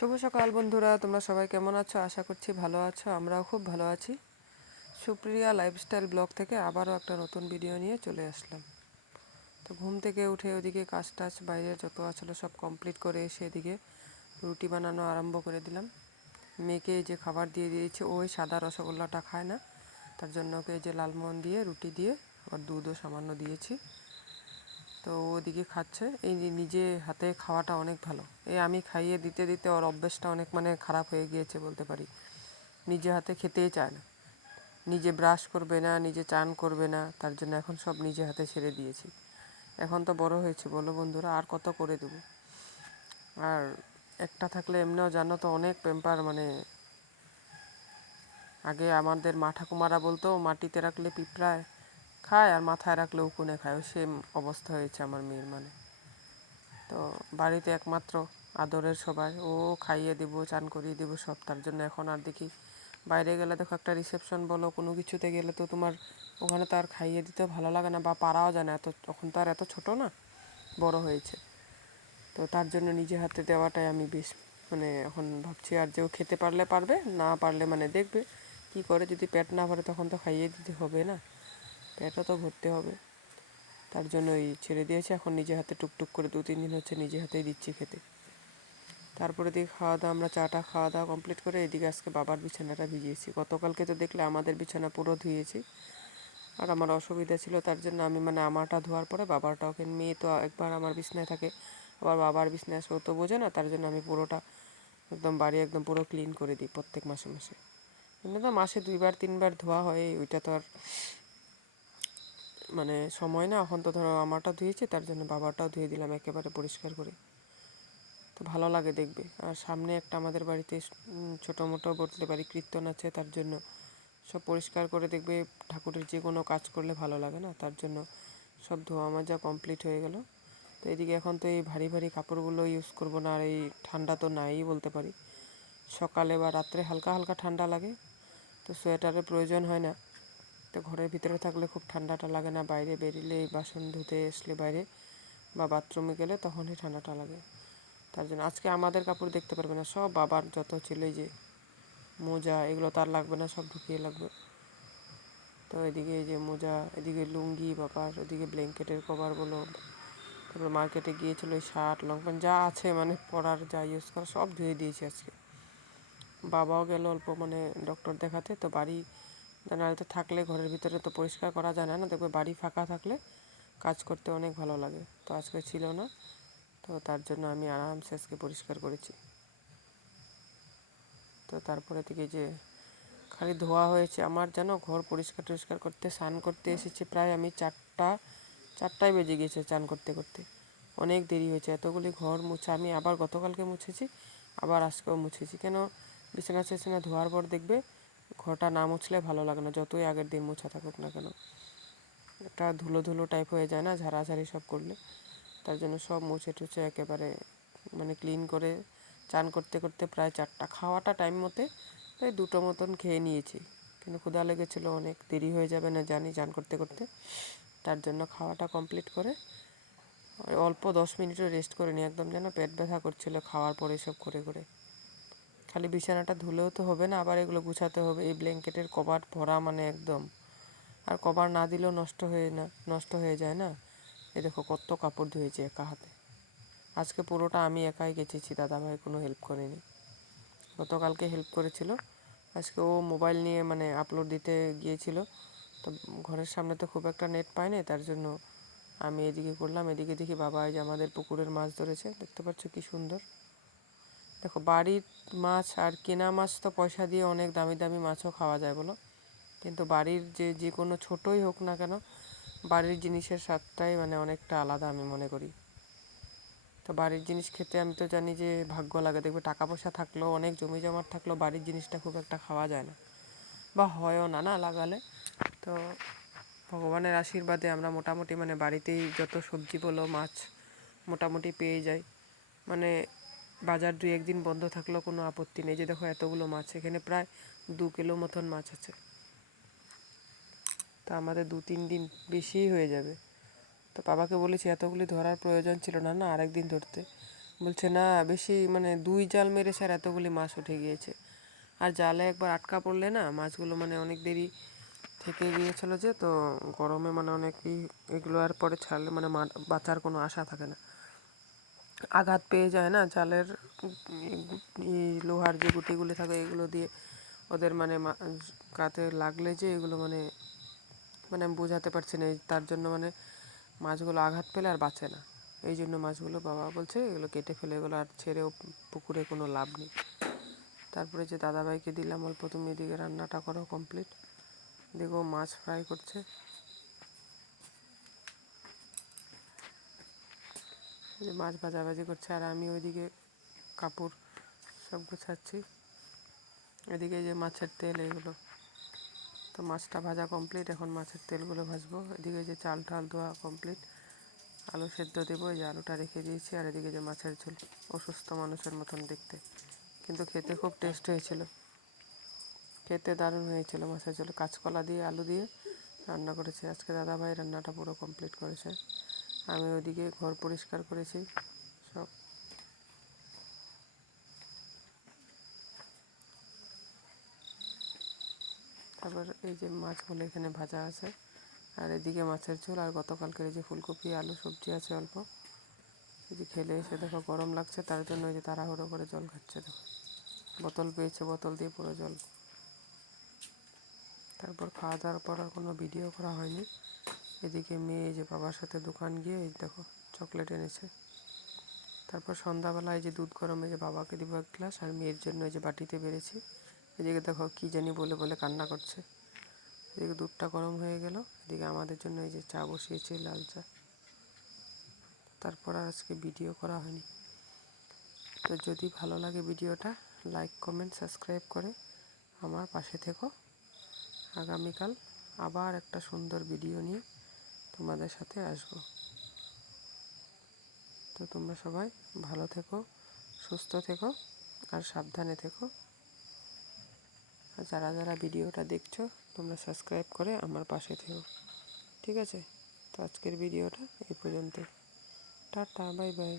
শুভ সকাল বন্ধুরা, তোমরা সবাই কেমন আছো? আশা করছি ভালো আছো। আমরাও খুব ভালো আছি। সুপ্রিয়া লাইফস্টাইল ব্লগ থেকে আবারও একটা নতুন ভিডিও নিয়ে চলে আসলাম। তো ঘুম থেকে উঠে ওদিকে কাজ টাজ বাইরে যত আসলে সব কমপ্লিট করে এসে এদিকে রুটি বানানো আরম্ভ করে দিলাম। মেয়েকে এই যে খাবার দিয়ে দিয়েছি, ওই সাদা রসগোল্লাটা খায় না, তার জন্য ওকে এই যে লালমোহন দিয়ে রুটি দিয়ে আবার দুধও সামান্য দিয়েছি। তো ওদিকে খাচ্ছে। এই নিজে হাতে খাওয়াটা অনেক ভালো। এই আমি খাইয়ে দিতে দিতে ওর অভ্যেসটা অনেক খারাপ হয়ে গিয়েছে বলতে পারি। নিজে হাতে খেতেই চায় না, নিজে ব্রাশ করবে না, নিজে চান করবে না, তার জন্য এখন সব নিজে হাতে ছেড়ে দিয়েছি। এখন তো বড় হয়েছে, বলো বন্ধুরা, আর কত করে দেবো? আর একটা থাকলে এমনিও জানো তো অনেক পেম্পার, আগে আমাদের মা ঠাকুমারা বলতো মাটিতে রাখলে পিঁপড়ায় খায় আর মাথায় রাখলে উকুনে খায়, ওই সেম অবস্থা হয়েছে আমার মেয়ের। তো বাড়িতে একমাত্র আদরের সবাই, ও খাইয়ে দেবো, চান করিয়ে দেবো সব। তার জন্য এখন আর দেখি বাইরে গেলে দেখো একটা রিসেপশন বলো কোনো কিছুতে গেলে তো তোমার ওখানে তো আর খাইয়ে দিতেও ভালো লাগে না, বা পারাও যায় না, তখন তো আর এত ছোটো না, বড় হয়েছে। তো তার জন্য নিজে হাতে দেওয়াটাই আমি বেশ এখন ভাবছি। আর যেও খেতে পারলে পারবে, না পারলে দেখবে কি করে। যদি পেট না ভরে তখন তো খাইয়ে দিতে হবে না, পেটও তো ভরতে হবে। তার জন্য ছেড়ে দিয়েছি। এখন নিজে হাতে টুকটুক করে 2-3 দিন হচ্ছে নিজে হাতেই দিচ্ছি খেতে। তারপরে দিকে খাওয়া দাওয়া, আমরা চাটা খাওয়া দাওয়া কমপ্লিট করে এদিকে আজকে বাবার বিছানাটা ভিজিয়েছি। গতকালকে তো দেখলে আমাদের বিছানা পুরো ধুয়েছি। আর আমার অসুবিধা ছিল, তার জন্য আমি আমারটা ধোয়ার পরে বাবারটাও, মেয়ে তো একবার আমার বিছনায় থাকে, আবার বাবার বিছনায় আসে, ও তো বোঝে না। তার জন্য আমি পুরোটা একদম বাড়ি একদম পুরো ক্লিন করে দিই প্রত্যেক মাসে মাসে। কিন্তু তো মাসে 2-3 বার ধোয়া হয়, ওইটা তো আর সময় না। এখন তো ধরো আমারটা ধুয়েছি, তার জন্য বাবারটাও ধুয়ে দিলাম একেবারে পরিষ্কার করে। তো ভালো লাগে দেখবে। আর সামনে একটা আমাদের বাড়িতে ছোটো মোটো বলতে পারি কীর্তন আছে, তার জন্য সব পরিষ্কার করে দেখবে। ঠাকুরের যে কোনো কাজ করলে ভালো লাগে না, তার জন্য সব ধোয়া মাজা কমপ্লিট হয়ে গেল। তো এদিকে এখন তো এই ভারী ভারী কাপড়গুলো ইউজ করব না, আর এই ঠান্ডা তো নাই বলতে পারি। সকালে বা রাত্রে হালকা হালকা ঠান্ডা লাগে, তো সোয়েটারের প্রয়োজন হয় না। তো ঘরের ভিতরে থাকলে খুব ঠান্ডাটা লাগে না, বাইরে বেরিয়ে বাসন ধুতে আসলে বাইরে বা বাথরুমে গেলে তখনই ঠান্ডাটা লাগে। তার জন্য আজকে আমাদের কাপড় দেখতে পারবে না, সব বাবার যত ছিল, এই যে মোজা, এগুলো তার লাগবে না, সব ঢুকিয়ে লাগবে। তো এদিকে এই যে মোজা, এদিকে লুঙ্গি বাবার, এদিকে ব্ল্যাঙ্কেটের কভার বলো, তারপর মার্কেটে গিয়েছিলো ওই শার্ট লং প্যান্ট যা আছে পরার যা ইউজ করা সব ধুয়ে দিয়েছি আজকে। বাবাও গেল অল্প ডক্টর দেখাতে। তো বাড়ি নাড়িতে থাকলে ঘরের ভিতরে তো পরিষ্কার করা যায় না, দেখবে বাড়ি ফাঁকা থাকলে কাজ করতে অনেক ভালো লাগে। তো আজকে ছিল না, তো তার জন্য আমি আরামসে আজকে পরিষ্কার করেছি। তো তারপরে থেকে যে খালি ধোয়া হয়েছে আমার, যেন ঘর পরিষ্কার টরিষ্কার করতে, স্নান করতে এসেছি প্রায় আমি 4টায় বেজে গিয়েছে চান করতে করতে। অনেক দেরি হয়েছে, এতগুলি ঘর মুছা আমি আবার গতকালকে মুছেছি, আবার আজকেও মুছেছি। কেন, বিছানা টিছানা ধোয়ার পর দেখবে ঘরটা না মুছলে ভালো লাগে না, যতই আগের দিন মোছা থাকুক না কেন, একটা ধুলো ধুলো টাইপ হয়ে যায় না ঝাড়াঝাড়ি সব করলে। তার জন্য সব মুছে টুছে একেবারে ক্লিন করে চান করতে করতে প্রায় 4টা। খাওয়াটা টাইম মতে প্রায় 2টো মতন খেয়ে নিয়েছি, কিন্তু ক্ষুধা লেগেছিলো, অনেক দেরি হয়ে যাবে না জানি চান করতে করতে। তার জন্য খাওয়াটা কমপ্লিট করে অল্প 10 মিনিটও রেস্ট করে নিই, একদম যেন পেট ব্যথা করছিল খাওয়ার পরে সব করে করে। খালি বিছানাটা ধুলেও তো হবে না, আবার এগুলো গুছাতে হবে। এই ব্ল্যাঙ্কেটের কভার ভরা একদম, আর কভার না দিলেও নষ্ট হয়ে যায় না। এই দেখো কত কাপড় ধুয়েছি একা হাতে। আজকে পুরোটা আমি একাই গেছেছি, দাদাভাই কোনো হেল্প করেনি। গতকালকে হেল্প করেছিল, আজকে ও মোবাইল নিয়ে আপলোড দিতে গিয়েছিল। তো ঘরের সামনে তো খুব একটা নেট পায় না, তার জন্য আমি এদিকে করলাম। এদিকে দেখি বাবা এই যে আমাদের পুকুরের মাছ ধরেছে, দেখতে পাচ্ছ কি সুন্দর। দেখো বাড়ির মাছ আর কেনা মাছ তো পয়সা দিয়ে অনেক দামি দামি মাছও খাওয়া যায় বলো, কিন্তু বাড়ির যে কোনো ছোটোই হোক না কেন, বাড়ির জিনিসের স্বাদটাই অনেকটা আলাদা আমি মনে করি। তো বাড়ির জিনিস খেতে আমি তো জানি যে ভাগ্য লাগে, দেখবে টাকা পয়সা থাকলেও, অনেক জমি জমাট থাকলেও বাড়ির জিনিসটা খুব একটা খাওয়া যায় না, বা হয়ও না না লাগালে। তো ভগবানের আশীর্বাদে আমরা মোটামুটি বাড়িতেই যত সবজি বলো মাছ মোটামুটি পেয়ে যাই। বাজার 2-1 দিন বন্ধ থাকলেও কোনো আপত্তি নেই। যে দেখো এতগুলো মাছ, এখানে প্রায় 2 কিলো মতন মাছ আছে, তা আমাদের 2-3 দিন বেশিই হয়ে যাবে। তো বাবাকে বলেছি এতগুলি ধরার প্রয়োজন ছিল না, না আরেকদিন ধরতে। বলছে না বেশি, মানে 2 জাল মেরেছে আর এতগুলি মাছ উঠে গিয়েছে। আর জালে একবার আটকা পড়লে না মাছগুলো মানে অনেক দেরি থেকে গিয়েছিল, যে তো গরমে মানে অনেকই এগুলো আর পরে ছাড়লে মানে বাঁচার কোনো আশা থাকে না, আঘাত পেয়ে যায় না জালের লোহার যে গুটিগুলি থাকে এগুলো দিয়ে ওদের মানে গাতে লাগলে যে এগুলো মানে মানে আমি বোঝাতে পারছি না, তার জন্য মানে মাছগুলো আঘাত পেলে আর বাঁচে না। এই জন্য মাছগুলো বাবা বলছে এগুলো কেটে ফেলে, এগুলো আর ছেড়েও পুকুরে কোনো লাভ নেই। তারপরে যে দাদাভাইকে দিলাম অল্প, তুমি এদিকে রান্নাটা করো কমপ্লিট। দেখো মাছ ফ্রাই করছে, যে মাছ ভাজাভাজি করছে, আর আমি ওইদিকে কাপড় সব গুছাচ্ছি। এদিকে যে মাছের তেল এগুলো, তো মাছটা ভাজা কমপ্লিট, এখন মাছের তেলগুলো ভাজবো। এদিকে যে চাল টাল ধোয়া কমপ্লিট, আলু সেদ্ধ দেবো, এই যে আলুটা রেখে দিয়েছি। আর এদিকে যে মাছের ঝোল, অসুস্থ মানুষের মতন দেখতে, কিন্তু খেতে খুব টেস্ট হয়েছিল, খেতে দারুণ হয়েছিল মাছের ঝোল। কাঁচকলা দিয়ে আলু দিয়ে রান্না করেছে আজকে দাদাভাই, রান্নাটা পুরো কমপ্লিট করেছে। আমি ওইদিকে ঘর পরিষ্কার করেছি সব। তারপর এই যে মাছগুলো এখানে ভাজা আছে, আর এদিকে মাছের ঝোল, আর গতকালকের এই যে ফুলকপি আলু সবজি আছে অল্প। এই যে খেলে এসে দেখো গরম লাগছে, তার জন্য এই যে তাড়াহুড়ো করে জল খাচ্ছে। দেখো বোতল পেয়েছে, বোতল দিয়ে পুরো জল। তারপর খাওয়া দাওয়ার পর আর কোনো ভিডিও করা হয়নি। এদিকে মেয়ে এই যে বাবার সাথে দোকান গিয়ে এই দেখো চকলেট এনেছে। তারপর সন্ধ্যাবেলায় এই যে দুধ গরম, এই যে বাবাকে দিব 1 গ্লাস, আর মেয়ের জন্য এই যে বাটিতে বেড়েছি। এদিকে দেখো কী জানি বলে বলে কান্না করছে। এদিকে দুধটা গরম হয়ে গেল, এদিকে আমাদের জন্য এই যে চা বসিয়েছি, লাল চা। তারপর আর আজকে ভিডিও করা হয়নি। তো যদি ভালো লাগে ভিডিওটা, লাইক কমেন্ট সাবস্ক্রাইব করে আমার পাশে থেকো। আগামীকাল আবার একটা সুন্দর ভিডিও নিয়ে তোমাদের সাথে আসবো। তো তোমরা সবাই ভালো থেকো, সুস্থ থেকো, আর সাবধানে থেকো। আর যারা যারা ভিডিওটা দেখছো তোমরা সাবস্ক্রাইব করে আমার পাশে থেকো, ঠিক আছে? তো আজকের ভিডিওটা এই পর্যন্ত। Tata, bye bye.